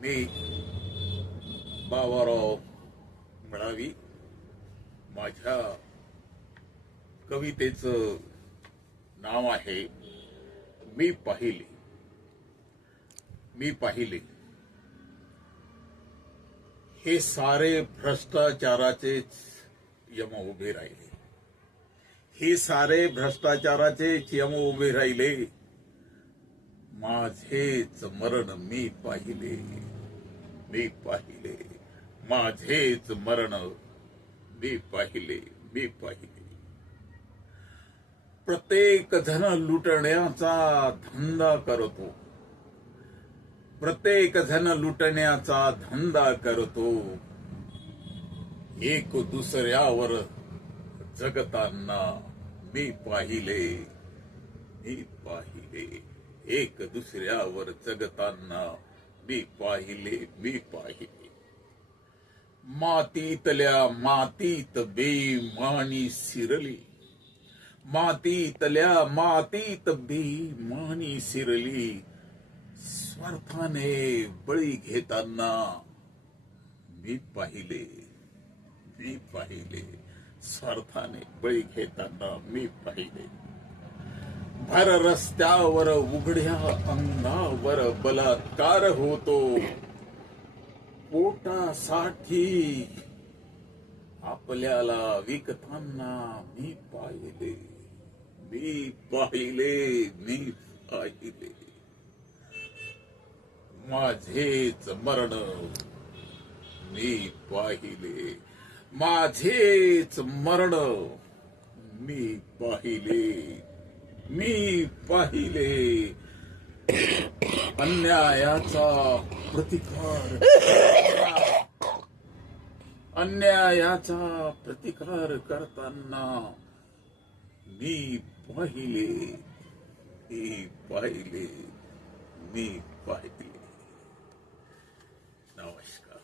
मी बाबाराव म्हणावी माझ्या कवितेचं नाव आहे मी पाहिले. मी पाहिले हे सारे भ्रष्टाचाराचेच यम उभे राहिले. हे सारे भ्रष्टाचाराचेच यम उभे राहिले. माझेच मरण मी पाहिले. मी पाहिले माझेच मरण मी पाहिले. मी पाहिले. प्रत्येक जण लुटण्याचा धंदा करतो. प्रत्येक जण लुटण्याचा धंदा करतो. एक दुसऱ्यावर जगताना मी पाहिले. मी पाहिले एक दुसऱ्यावर जगताना मी पाहिले. मी पाहिले मातीतल्या मातीत बेईमानी शिरली. मातीतल्या मातीत बेईमानी शिरली. स्वार्थाने बळी घेताना मी पाहिले. मी पाहिले स्वार्थाने बळी घेताना मी पाहिले. भर रस्त्यावर उघड्या अंगावर बलात्कार होतो. पोटासाठी आपल्याला विकताना मी पाहिले. मी पाहिले. मी पाहिले माझेच मरण मी पाहिले. माझेच मरण मी पाहिले. मी पाहिले अन्यायाचा प्रतिकार. अन्यायाचा प्रतिकार करताना मी पाहिले. मी पाहिले. मी पाहिले. नमस्कार.